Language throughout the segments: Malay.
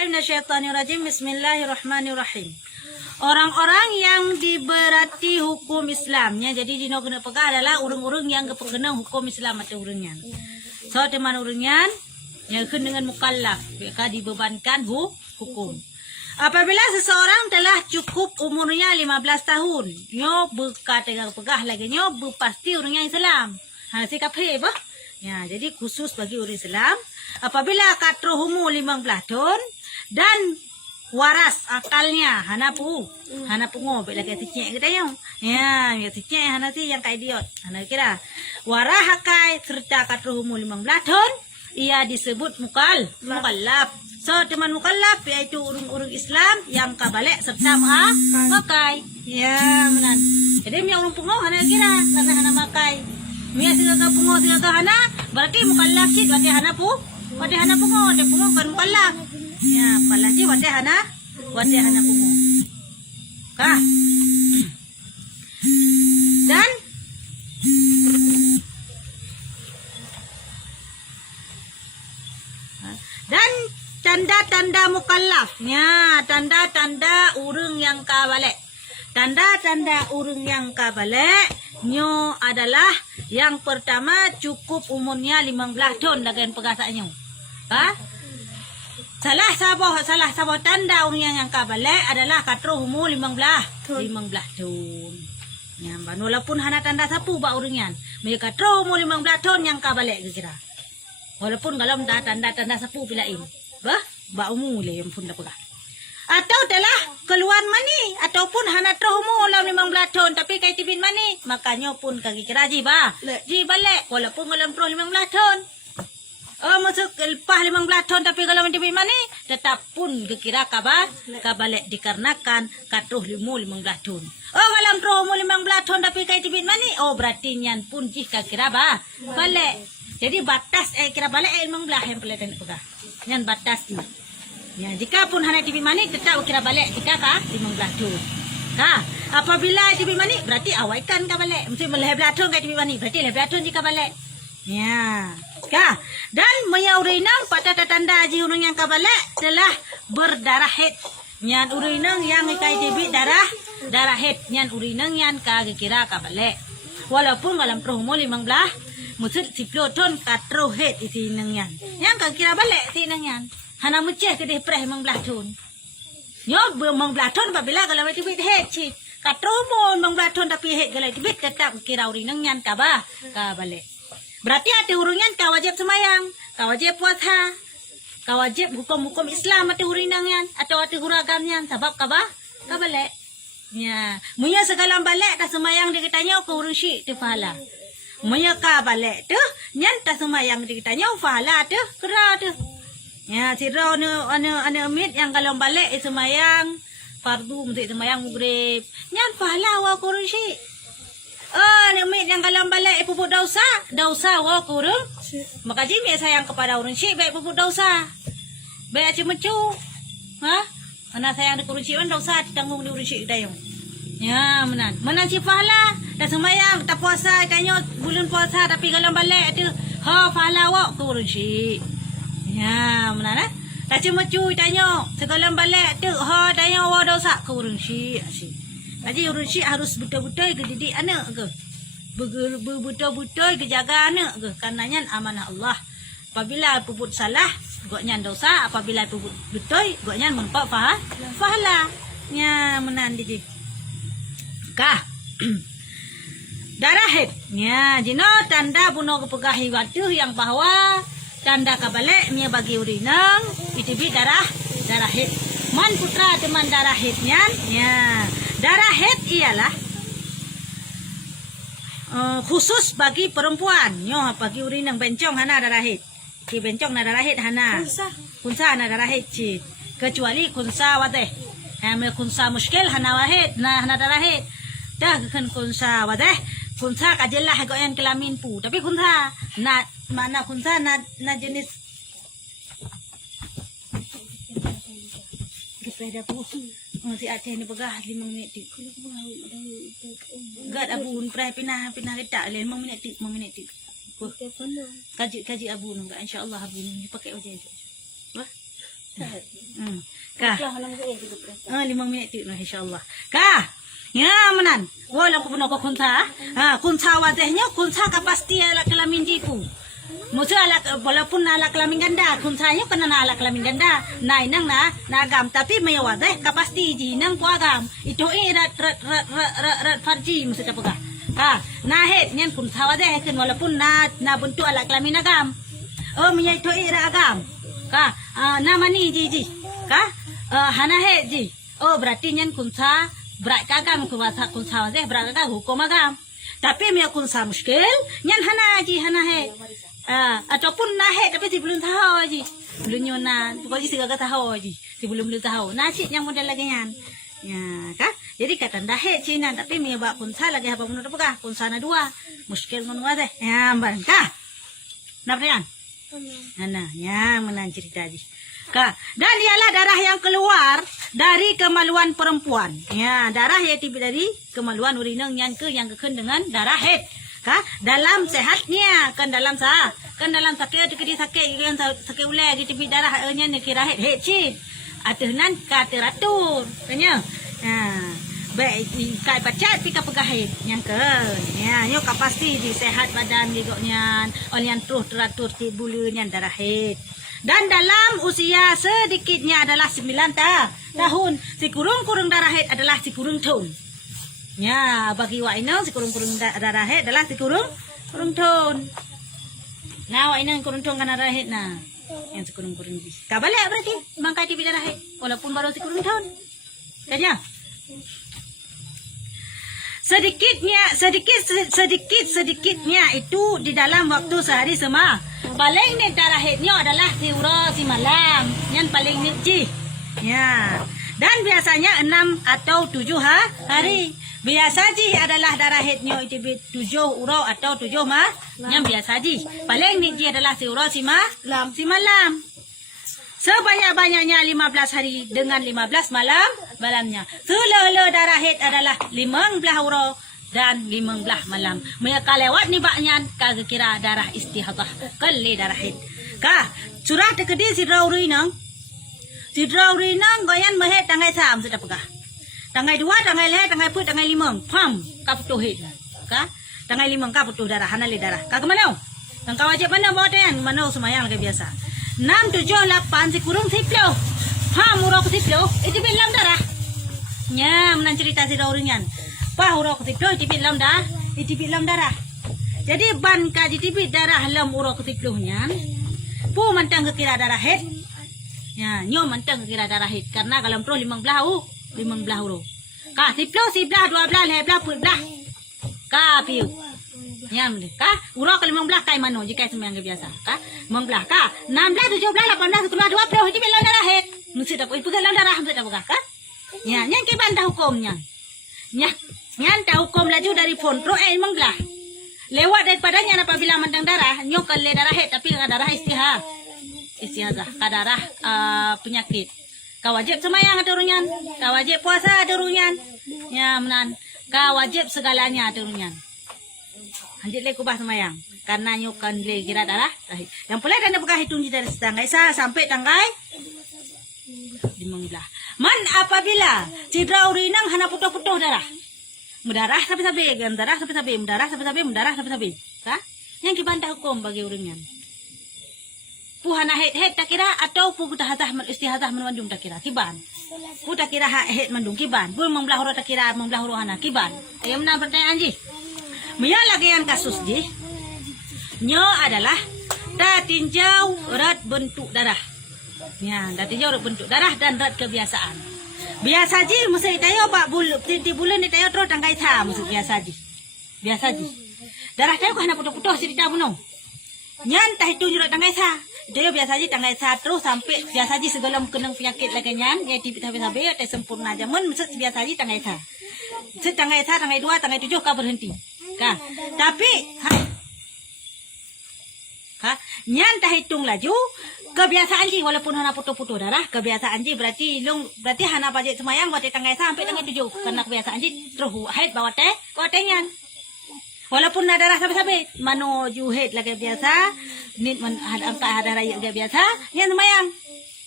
minasyaitonirrajim. Bismillahirrahmanirrahim. Orang-orang yang diberati hukum Islamnya, jadi dino kena pegah adalah urang-urang yang kena hukum Islam atau urangnya. So teman urangnya yang kena dengan mukallaf, mereka dibebankan hukum. Apabila seseorang telah cukup umurnya 15 tahun, nyo berkata pegah lagi nyo berpasti orangnya Islam. Si kafir bah. Ya, jadi khusus bagi orang Islam, apabila katro umur 15 tahun dan waras akalnya hana pungo lagi ticek kita yang ya ticek hana si yang kayak idiot hana kira warah hakai serta katro umur 15 tahun ia disebut mukallaf. So teman mukallaf yaitu urung-urung Islam yang kabalik serta makai. Ya benar. Jadi mi urung pungo hana kira karena hana makai. Mi sigaga pungo sigaga hana berarti mukallaf cit berarti hana pungo de pungo kan mukallaf. Ya palaji wate hana pungo. Kah? Dan tanda-tanda mukallafnya, tanda-tanda urang yang kabalik. Tanda-tanda urang yang kabalik nyo adalah yang pertama cukup umurnya 15 tahun dengan pegasannya. Ha? Salah sabah tanda orang yang kabalik adalah katro umur 15 tahun. Ya, walaupun hana tanda sapu ba orangnya. Mereka katro umur 15 tahun yang kabalik kira. Walaupun kalau tanda sapu pilain. Ba umur le yang pun dah pegah. Atau telah keluar mani ataupun hana umur 15 tahun tapi kai tibin mani, makanya pun kaki kira ji balik walaupun dalam 15 tahun. Masuk lepas 15 tahun tapi kalau tibin mani tetap pun kira kabalik dikarenakan katruh 15 tahun. Dalam umur 15 tahun tapi kai tibin mani, berarti nyan pun ji kira balik. Jadi batas kira balik 15 yang pelatihan pegah. Nyan batas ni. Ya, jika pun hana tibin mani tetap kira balik jika 15 tahun. Apabila tibin mani berarti awaikan ka balik. Mesti 15 tahun kai tibin mani berarti 15 tahun jika balik. Ya. Dan menyaurinang pada tanda ji urang yang kabalik telah berdarah haid. Nyan urinang yang kai tibin darah haid nyan urinang yang kira kabalik. Walaupun dalam umur 15 musud 10 tahun katro haid isi nang yan. Yang kira balik si nang yan. Hana muceh ke deh preh 15 tahun. Nyo 15 tahun apabila kalau tibit haid si katro umur 15 tahun tapi haid kalau tibit tetap kira urinang yan ka balik. Berarti ada urungan ka wajib semayang, ka wajib puasa, ka wajib hukum-hukum Islam ada urinang yan atau ada huragam yan sebab ka balik. Ya, munya segala balik tak semayang dia katanya ke urung syik tu pahala. Munya ka balik tu nyan tak semayang dia katanya pahala tu kera tu. Ya, sira ana mit yang kalau balik semayang fardu mesti semayang maghrib. Nyan pahala wa ke urung syik. Ana mit yang kalau balik pupuk dosa wa ke urung. Maka jimi sayang kepada urung syik baik pupuk dosa. Baik aci-mecu. Mana sayang di kurung syik dosa ditanggung di urung syik dayung. Ya, menan si pahala dah semayang tak puasa tanya bulan puasa tapi kalau balik tu pahala wak ke urung syik. Ya, menan tak cuma-cu tanya segala balik tu tanya wak dosa ke urung syik. Jadi urung syik harus betul-betul ke didik anak ke. Betul-betul ke jaga anak ke karenanya amanah Allah. Apabila puput salah goknya dosa, apabila puput betul goknya mempak pahala. Ya, menan didik. Darah haid. Ya, jino tanda buno kepegahi waktu yang bahwa tanda kabalik nya bagi urinang itibi darah haid. Man putra teman darah haidnya. Ya, darah haid ialah khusus bagi perempuan. Nyo bagi urinang bencong hana darah haid. Ki bencong na darah haid hana. Kunsa na darah haid cid. Kecuali kunsa wadeh. Kunsa muskil hana wahid hana darah haid. Dah kan kunsa wadah kunsa kajelah goyan kelamin pu tapi kunsa mana kunsa na jenis sepeda pu si Aceh ni pegah 5 minit tik gad abun prai pinah kita le 5 minit tik kaji abu nunggu insyaallah abu ni pakai wajah wah Kah? 5 minit tu insya-Allah. Kah? Ya menan. Wala ko puno ko kunsa. Kunsa wadehnya kunsa ka pasti ala kelamin jipu. Musa ala walaupun ala kelamin ganda, kunsanya kena ala kelamin ganda. Nai nang na agam tapi may wadeh ka pasti ji nang ko agam. Itu rat farji musa tapuka. Na het nyan kunsa wadeh ken walaupun na bentuk ala kelamin agam. Minya itu agam. Na mani ji. Hana het ji. Berarti nyan kunsa berat kagam kunsa wadeh berat kagam hukum agam. Tapi miya kunsa muskil nyan hana het. Ataupun naik tapi si belum tahu aja. Belum nyona, pokoknya si gak tahu aja. Si belum tahu. Nasi yang model lagi yan. Ya, kan? Jadi kata naik Cina tapi mi bak kunsa lagi apa menurut apa? Kunsa na 2. Muskil ngono deh. Ya, barang kah? Napa yan? Nah, ya menan cerita aja. Kah? Dan ialah darah yang keluar dari kemaluan perempuan. Ya, darah yang tiba dari kemaluan urineng yang keken dengan darah haid. Dalam sehatnya kan dalam sakit kan sakit ulai di tepi darah nya ni kira het cit ateunan ka teratur tanya baik kai baca pika pegahet yang ke ya yo pasti di sehat badan gigoknya olian terus teratur ti bulunya darah het dan dalam usia sedikitnya adalah 9 tahun si kurung darah het adalah si kurung tahun. Ya, bagi wa ino si kurung darah het adalah si kurung ton. Nah, wa ino kurung ton kana darah het na. Yang si kurung di. Kabalik berarti mangkai di darah het walaupun baru si kurung ton. Kanya. Sedikitnya itu di dalam waktu sehari semua. Paling ni darah hetnya adalah si ura si malam. Yang paling niji. Ya. Dan biasanya 6 atau 7 hari. Biasa ji adalah darah haidnya itu 7 urau atau 7 yang biasa ji. Paling niji adalah si urau si malam. Sebanyak-banyaknya 15 hari dengan 15 malamnya. Selele darah haid adalah 15 urau dan 15 malam. Mereka lewat ni baknya kagak kira darah istihadah. Kali darah haid. Surah tekedi si Raurinang. Si Raurinang goyan mehet tanggai 3 sudah pegah. Tanggai 2, tanggai 4, tanggai 5, tanggai 5. Pam, kaputuh hit. Tanggai 5 kaputuh darah, hanali darah. Kemana? Tangkau wajib mana boten, mana semayang lagi biasa. 6, 7, 8, si kurung 10. Pam, urok 10, itu bilang darah. Nya, menan cerita si Rauringan. Pah urok 10, itu bilang darah. Jadi ban ka ditibit darah lam urok 10 nya. Pu mantang kira darah hit. Ya, nyo mantang kira darah hit karena kalau pro 15 uruk. 10, 11, 12, 13, 14. Piu. Ya, urok 15 kai mano jika sembahyang biasa. 15, 16, 17, 18, 19, 20 itu bilang darah hit. Nusi tak itu dalam darah mesti tak buka. Ya, yang ke bantah hukumnya. Ya, yang tahu hukum laju dari fontro menglah. Lewat daripadanya apabila mantang darah, nyo kale darah hit tapi darah istihadah, darah penyakit. Kau wajib semayang ada urunyan, kau wajib puasa ada urunyan, ya menan, kau wajib segalanya ada urunyan. Lanjut lagi kubah semayang, karena nyukan le kira darah. Yang boleh dan buka hitung dari tanggai sampai tanggai 15. Man apabila cidra urinang hana putuh-putuh darah, mendarah sampai-sampai, mendarah sampai-sampai, mendarah sampai-sampai. Yang kibantah hukum bagi urunyan. Puhana het tak kira atau pu istihadah menwandung tak kira kiban. Pu tak kira het mandung kiban. Pu membelah huruf tak kira membelah huruf hana kiban. Ayo menang pertanyaan ji. Mia lagi yang kasus ji. Nyo adalah da tinjau rat bentuk darah. Ya, da tinjau rat bentuk darah dan rat kebiasaan. Biasa ji mesti tayo pak di bulan ni tayo terus tangkai ta mesti biasa ji. Biasa ji. Darah tayo ko hana putuh-putuh cerita buno. Nyan tah itu jurat tangkai ta. Dia biasa aja tanggal 1 sampai biasa aja segala kenang penyakit lagi nyan ya sampai te sempurna aja mun biasa aja tanggal 1. Tanggal 1, tanggal 2, tanggal 7 ka berhenti. Tapi nyan tah hitung laju kebiasaan ji walaupun hana putuh-putuh darah kebiasaan ji berarti hana bajet semayang buat tanggal 1 sampai tanggal 7 karena kebiasaan ji terus haid bawa teh nyan. Walaupun ada darah sampai mano juhet lagi biasa, nit man ada raya lagi biasa, yang semayang.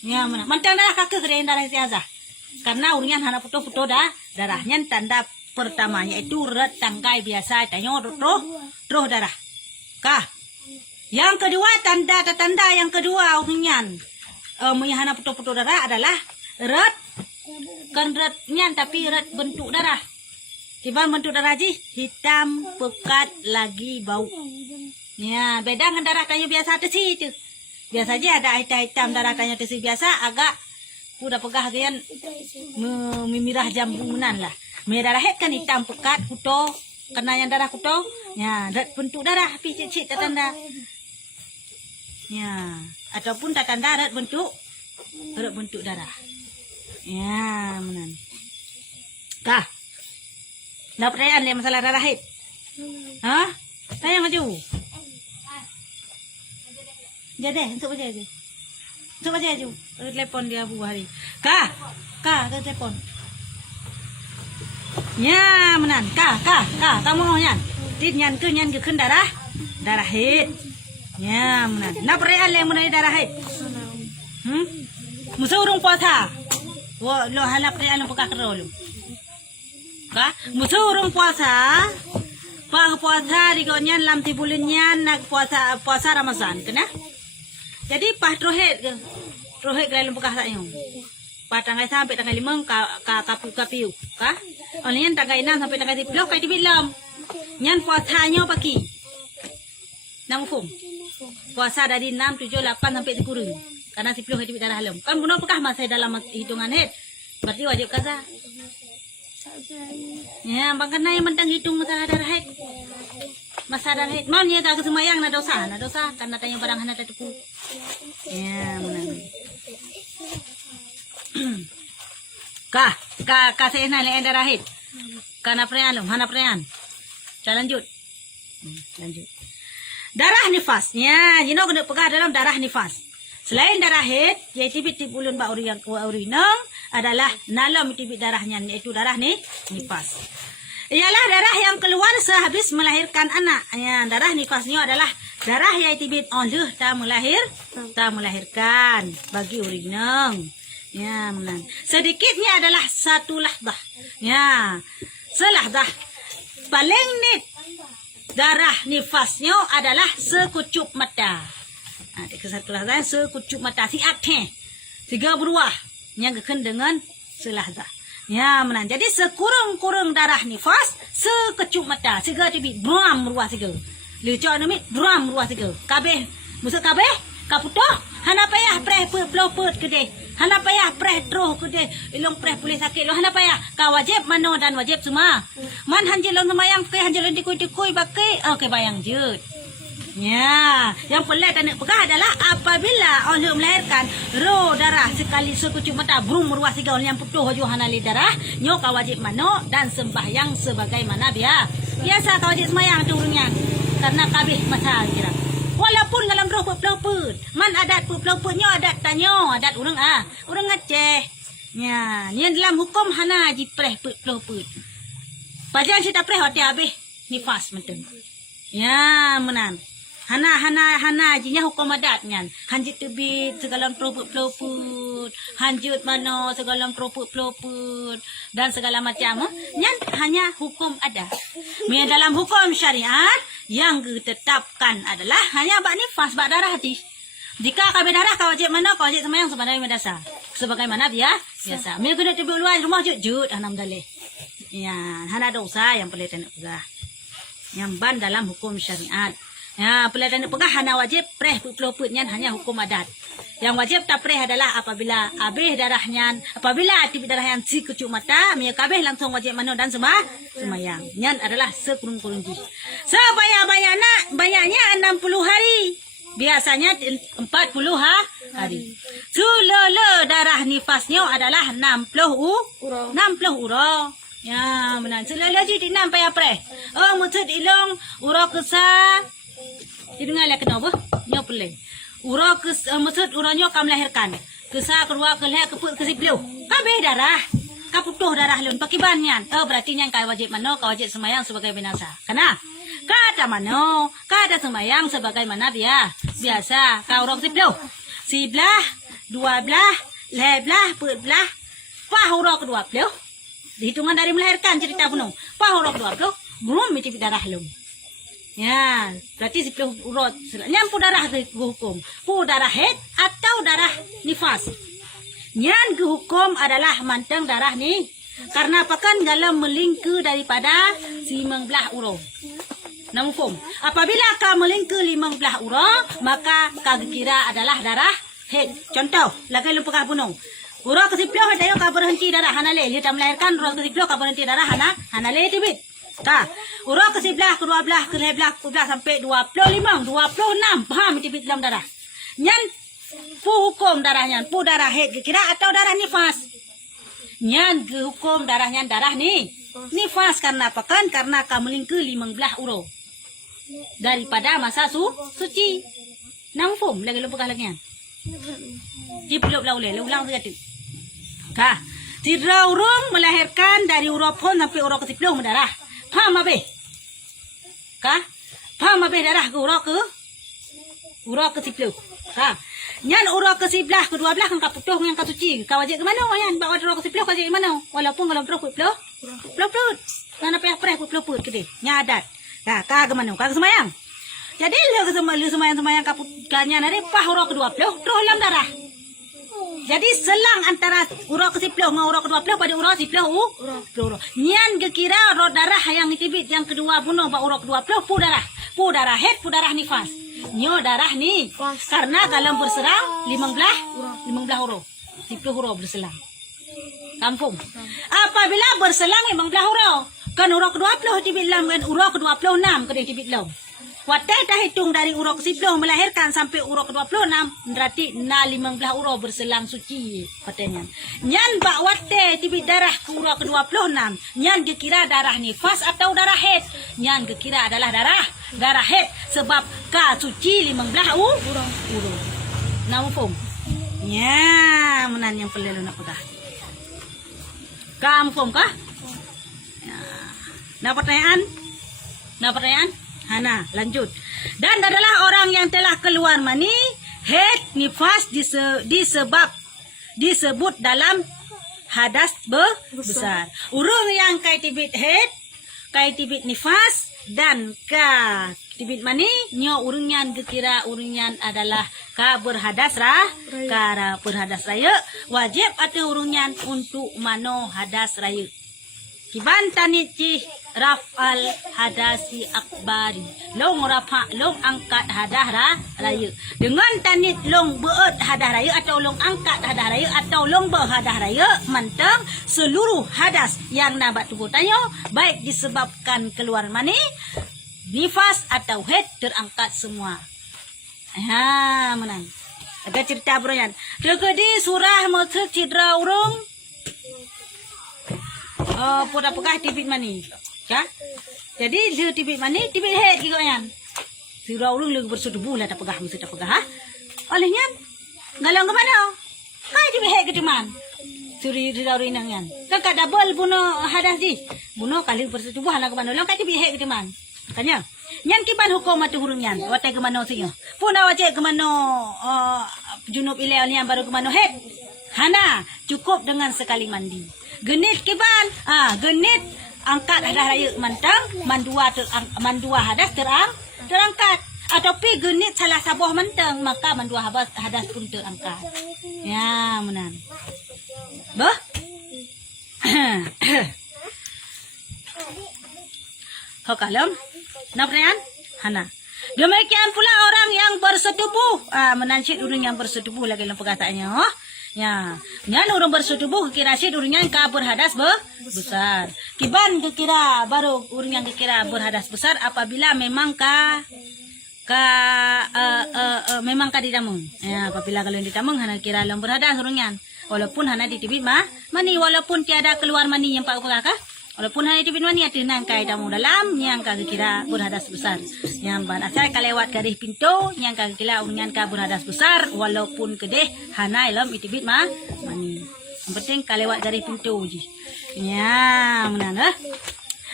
Ya mana? Mantang darah kakek keren darah siasa. Karena uringan hana puto-puto darahnya tanda pertamanya itu red tangkai biasa tanya roh darah. Kah? Yang kedua tanda yang kedua uringan hana puto-puto darah adalah red kan rednya tapi red bentuk darah. Tiba bentuk darah ji hitam pekat lagi bau. Ya beda dengan darah tanya biasa tesi itu. Biasa aja ada hitam darah tanya tesi biasa agak udah pegah gian memirah jambunan lah. Merah het kan hitam pekat kuto kena yang darah kuto. Ya bentuk darah picit-cit tanda. Ya ataupun tanda red bentuk darah. Ya menan. Kah? Nak perayaan dia masalah darah het. Hah? Tanya maju. Jadi, untuk baca aja. Untuk baca aja. Telepon dia buah hari. Kah, telepon. Ya, menan. Kah. Kamu mau nyan? Tit nyan ke ken darah het. Ya, menan. Nak perayaan yang menai darah het. Musuh urung puasa. Wo lo halap perayaan buka kerol. Kah? Musuh urung puasa. Puasa di konyan lam tibulinnya nak puasa Ramadan, kena? Jadi rohet dalam bekas saya. Tanggal sampai tanggal 5 kapiu, kah? Olehnya tanggal 6 sampai tanggal 10 kai dibilang. Nyan puasanya pagi. Nang hukum. Puasa dari 6, 7, 8 sampai dikurung. Karena 10 kai dibilang halam. Kan benar bekah masa dalam hitungan het. Berarti wajib kaza. Ya, bang kena yang mentang hitung masalah darah het. Masalah het. Malnya tak kesemayang na dosa karena tanya barang hana tepu. Ya, menang. Kah saya nak lihat darah het. Karena perayaan, hana perayaan. Saya lanjut. Lanjut. Darah nifas. Ya, jino kena pegang dalam darah nifas. Selain darah het, yaitu tibit ulun ba uri yang urinang adalah nalam tibit darahnya yaitu darah nifas. Ialah darah yang keluar sehabis melahirkan anak. Ya, darah nifasnya adalah darah yang tibit oleh tak melahirkan bagi urinang. Ya, menang. Sedikitnya adalah satu lahdah. Ya, selahdah. Paling nit darah nifasnya adalah sekucup mata. Ada satu lahdah sekucup mata si akhe. 3 buah yang keken dengan selahdah. Ya, menang. Jadi sekurang-kurang darah nifas sekecup mata. Siga tibi drum ruah siga. Lecok nami drum ruah siga. Kabeh, musuh kabeh, kaputoh. Hana payah preh pelopet kede. Hana payah preh troh kede. Ilong preh boleh sakit. Lo hana payah. Ka wajib mano dan wajib semua. Man hanjelon semayang ke hanjelon dikui-dikui bakai. Oke bayang jut. Ya, yang pelik tak nak pegah adalah apabila oleh melahirkan roh darah sekali sekucup mata brum ruas tiga oleh yang putuh hana li darah nyok wajib mano dan sembahyang sebagaimana biasa wajib sembahyang turunnya karena kabeh masa kira. Walaupun dalam roh pelopet, man adat pelopetnya adat tanyo, adat orang Aceh. Ya, ni dalam hukum hana jipreh pelopet. Pajan kita preh hati habis nifas menten. Ya, menan. Hana jinya hukum adatnya. Hanjit tebit segala pelopet, hanjut mano segala pelopet dan segala macam. Nyan hanya hukum adat. Mia dalam hukum syariat yang ditetapkan adalah hanya bak nifas, bak darah hati. Jika kabeh darah kau wajib mana kau wajib semayang sebagaimana biasa. Mia kena tebit luar rumah jut hanam dalih. Ya, hana dosa yang boleh tak pegah. Yang ban dalam hukum syariat. Ya, pelai tak pegah hana wajib preh pelopetnya hanya hukum adat. Yang wajib tak preh adalah apabila habis darahnya, apabila tibit darah yang si kecup mata, mia kabeh langsung wajib mano dan semayang. Yang adalah sekurung-kurung ji. Banyaknya 60 hari. Biasanya 40 hari. Sulele darah nifasnya adalah 60 urang. Ya, menan. Sulele ji di 6 payah preh. Oh, mutud ilong urang kesa. Dengar lah kenapa? Nyo pelai. Urang maksud urangnya kam melahirkan. Kesa keluar ke leher keput ke siplu. Kabeh darah. Kaputuh darah lun pakibannya. Oh, berarti yang kau wajib mano, kau wajib semayang sebagai binasa. Kena? Kata mano, kata semayang sebagaimana biasa. Kau urang siplu. Sebelah dua belah, leh belah, put belah, pahuro kedua belah. Dihitungan dari melahirkan cerita bunuh. Pahuro kedua belah, belum mitipit darah lum. Ya, berarti 10 urut. Nyampu darah ke hukum. Pu darah head atau darah nifas. Nyan ke hukum adalah manteng darah ni. Karena apa kan dalam melingku daripada 15 urut. Namufum. Apabila ka melingku 15 urut, maka ka kira adalah darah head. Contoh, lagi lupa bunuh. Urut ke-10 ada ka berhenti darah hanale. Dia tak melahirkan urut ke-10 ka berhenti darah hanale tibit. Ka, urut ke-11, ke-12, ke-11, ke-12 sampai 25, 26. Faham tibit dalam darah. Nyan pu hukum darahnya, pu darah head kira atau darah nifas. Nyan ke hukum darahnya darah ni. Nifas karena apa kan? Karena kamu lingku 15 urut. Daripada masa suci. Namfum lagi lupa lagi yan. Ciplok lah ulang sekali. Ka, tidra urung melahirkan dari urut pun sampai urut ke-10 mendarah. Paham abe? Ka? Paham abe darah ke urut ke-10? Ha. Nyan urut ke-11, ke-12 kan kaputuh yang kasuci. Kau wajib ke mana yan? Bawa urut ke-10 kau wajib ke mana? Walaupun kalau perut peluput. Mana payah perih peluput ke dia. Nyadat. Ka ke mana? Ka ke semayang. Jadi lu semayang kaputkannya dari pah urut ke-20 terus dalam darah. Jadi selang antara urut ke-10 dengan urut ke-20 pada urut ke-10 urut. Nyan kira urut darah yang ditibit yang kedua bunuh ba urut ke-20 pu darah head, pu darah nifas. Nyo darah ni. Karena kalau berserang 15 urut. 10 urut berselang. Kampung. Apabila berselang 15 urut, kan urut ke-20 tibit lam kan urut ke-26 kena tibit lam. Watai dah hitung dari urut ke-10 melahirkan sampai urut ke-26, berarti 15 urut berselang suci katanya. Nyan bak watai tibit darah ke urut ke-26, nyan dikira darah nifas atau darah head. Nyan dikira adalah darah head sebab ka suci 15 urut. Namufum. Ya, menan yang perlu nak pedah. Kamu faham kah? Ya. Nah pertanyaan? Hana, lanjut. Dan adalah orang yang telah keluar mani, head, nifas disebut dalam hadas besar. Urung yang kai tibit head, kai tibit nifas, dan ka tibit mani, nyo urungan kira urungan adalah ka berhadas berhadas raya. Wajib atau urungan untuk mano hadas raya. Kiban tanici rafal hadasi akbari. Long rafa, long angkat hadah raya. Dengan tanit long beut hadah raya atau long angkat hadah raya atau long berhadah raya, manteng seluruh hadas yang nabat tubuh tayo, baik disebabkan keluar mani, nifas atau head terangkat semua. Ha, menang. Agak cerita beroyan. Terkedi surah mothek cidra urung. Poda pegah tibit mani. Ya. Jadi dia tibit mani, tibit head gitu yan. Surah urung lagi bersetubuh lah tak pegah mesti tak pegah. Olehnya ngalang ke mana? Kai tibit head ke man. Suri urung nang yan. Kakak double bunuh hadas di. Bunuh kali bersetubuh lah ke mana? Lang kai tibit head ke man. Tanya. Nyan kiban hukum mati hurung yan. Watai ke mana sih? Puna wajib ke mana junub ilai yang baru ke mana head. Hana cukup dengan sekali mandi. Genit kiban, genit angkat hadas raya mantang, mandua hadas terangkat. Atau pi genit salah sabuah mantang, maka mandua hadas pun terangkat. Ya, menan. Bah? Hokalem, nabrian, Hana. Demikian pula orang yang bersetubuh, menansyid urang yang bersetubuh lagi dalam perkataannya, Ya, nyan urang bersetubuh kira sid urang yang ka berhadas besar. Kiban kira baru urang yang kira berhadas besar apabila memang memang ka ditamung. Ya, apabila kalau ditamung hana kira lam berhadas urang yan. Walaupun hana ditibit mani walaupun tiada keluar mani yang pak ka. Walaupun hanya tibit mani ada nang kai tamu dalam yang ka kira berhadas besar. Yang ban asal ka lewat garis pintu yang ka kira urang ka berhadas besar walaupun kedeh hana ilam itibit mani. Yang penting ka lewat garis pintu je. Ya, menan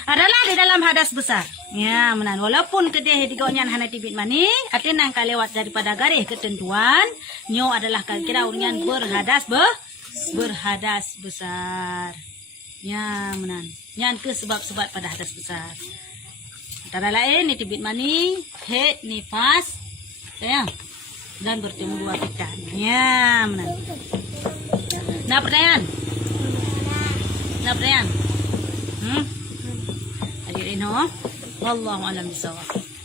adalah di dalam hadas besar. Ya, menan. Walaupun kedih digaunya hana tibit mani, artinya nangka lewat daripada garis ketentuan, nyo adalah kira urungan berhadas besar. Ya, menan. Yang ke sebab-sebab pada hadas besar. Antara lain ni tibit mani, head, nifas, ya, dan bertemu dua pitan. Ya, menan. Nah pertanyaan. Hadirin, wallahu a'lam bishawab.